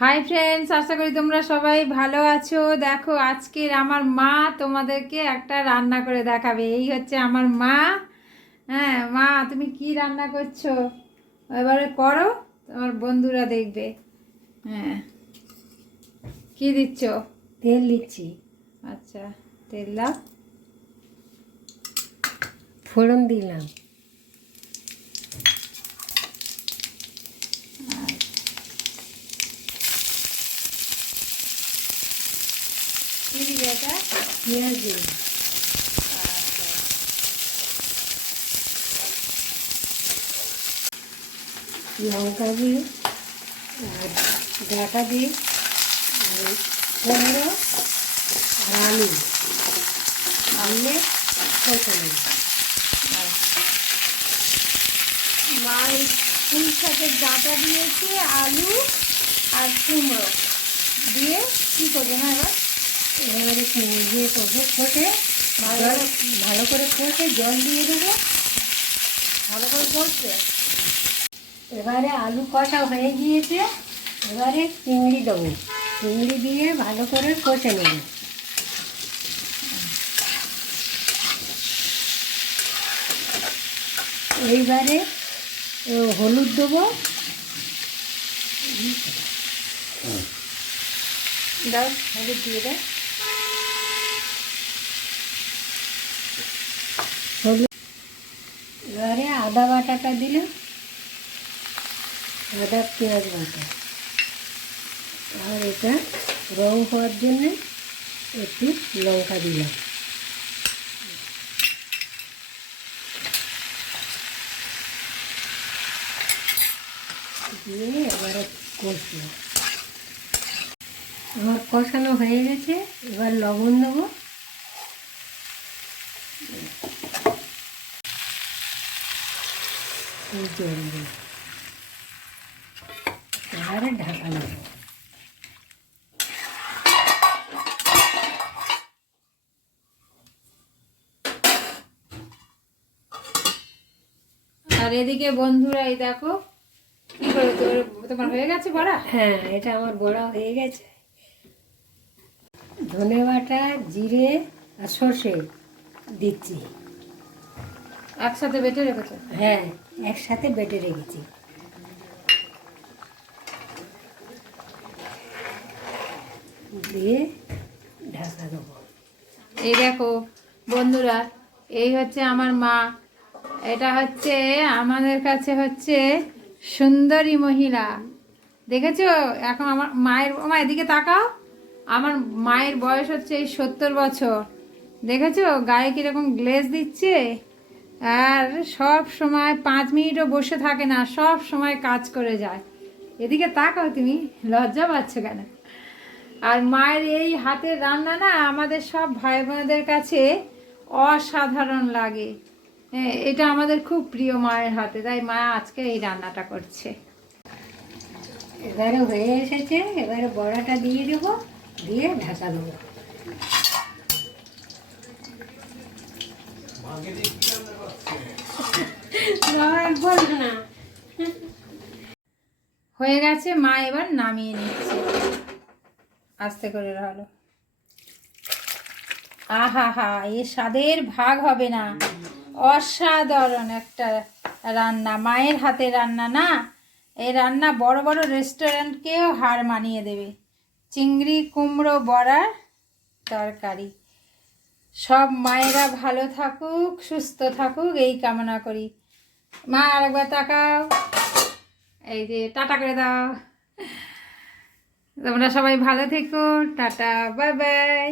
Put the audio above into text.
Hi friends, আশা করি তোমরা সবাই ভালো আছো। দেখো আজকের আমার মা তোমাদেরকে একটা রান্না করে দেখাবে। এই হচ্ছে আমার মা। হ্যাঁ মা, তুমি কি রান্না করছো এবারে করো, তোমার বন্ধুরা দেখবে। হ্যাঁ, কি দিচ্ছ? তেল দিচ্ছি। আচ্ছা, তেল দাও। ফোড়ন দিলাম। কি দিবে এটা? পেঁয়াজ দিলাম। লঙ্কা দিয়ে আর ডাটা দিয়ে আর কুমড়ো আর আলু আনলে কষে নেব। মা এই পুঁই শাকের ডাঁটা দিয়েছে, আলু আর কুমড়ো দিয়ে কি করবে না এবার? এবারে দিয়ে করবো, কষে ভালো করে কষে জল দিয়ে দেবো। ভালো করে করছে। এবারে আলু কষা হয়ে গিয়েছে, এবারে চিংড়ি দেবো। চিংড়ি দিয়ে ভালো করে কষে নেব। এইবারে হলুদ দেবো। দাও, হলুদ দিয়ে দাও। হলুদ এবারে আদা বাটাটা দিলাম, আদা পেঁয়াজ বাটা। আর এটা রং হওয়ার জন্যে একটু লঙ্কা দিলাম। দিয়ে এবারে কষলাম। আমার কষানো হয়ে গেছে, এবার লবণ দেবো। জল দেবো, এবারে ঢাকা দেবো। আর এদিকে বন্ধুরা এই দেখো কি করে, তোমার হয়ে গেছে বড়া? হ্যাঁ, এটা আমার বড়া হয়ে গেছে। ধনে বাটা, জিরে আর সর্ষে দিচ্ছি। একসাথে বেটে রেখেছো? হ্যাঁ, একসাথে বেটে রেখেছি। দিয়ে ঢাকা দেবো। এই দেখো বন্ধুরা, এই হচ্ছে আমার মা। এটা হচ্ছে আমাদের কাছে হচ্ছে সুন্দরী মহিলা। দেখেছো? এখন আমার মায়ের, মা এদিকে তাকাও। আমার মায়ের বয়স হচ্ছে এই 70 বছর। দেখেছো গায়ে কিরকম গ্লেজ দিচ্ছে? আর সব সময় 5 মিনিটও বসে থাকে না, সব সময় কাজ করে যায়। এদিকে তাকাও, তুমি লজ্জা পাচ্ছ কেন? আর মায়ের এই হাতের রান্না না আমাদের সব ভাই বোনদের কাছে অসাধারণ লাগে। হ্যাঁ, এটা আমাদের খুব প্রিয় মায়ের হাতে, তাই মা আজকে এই রান্নাটা করছে। এবারে হয়ে এসেছে, এবারে বড়াটা দিয়ে দেবো, দিয়ে ঢাকা দেবো। বলবো না। হয়ে গেছে, মা এবার নামিয়ে নিচ্ছে। আস্তে করে হলো। আহা হা, এ স্বাদের ভাগ হবে না। অসাধারণ একটা রান্না, মায়ের হাতে রান্না না। এই রান্না বড় বড় রেস্টুরেন্টকেও হার মানিয়ে দেবে। চিংড়ি কুমড়ো বড়ার তরকারি। সব মায়েরা ভালো থাকুক, সুস্থ থাকুক, এই কামনা করি। মা আরেকবার তাকাও, এই যে টাটা করে দাও। তোমরা সবাই ভালো থেকো, টাটা, বাই বাই।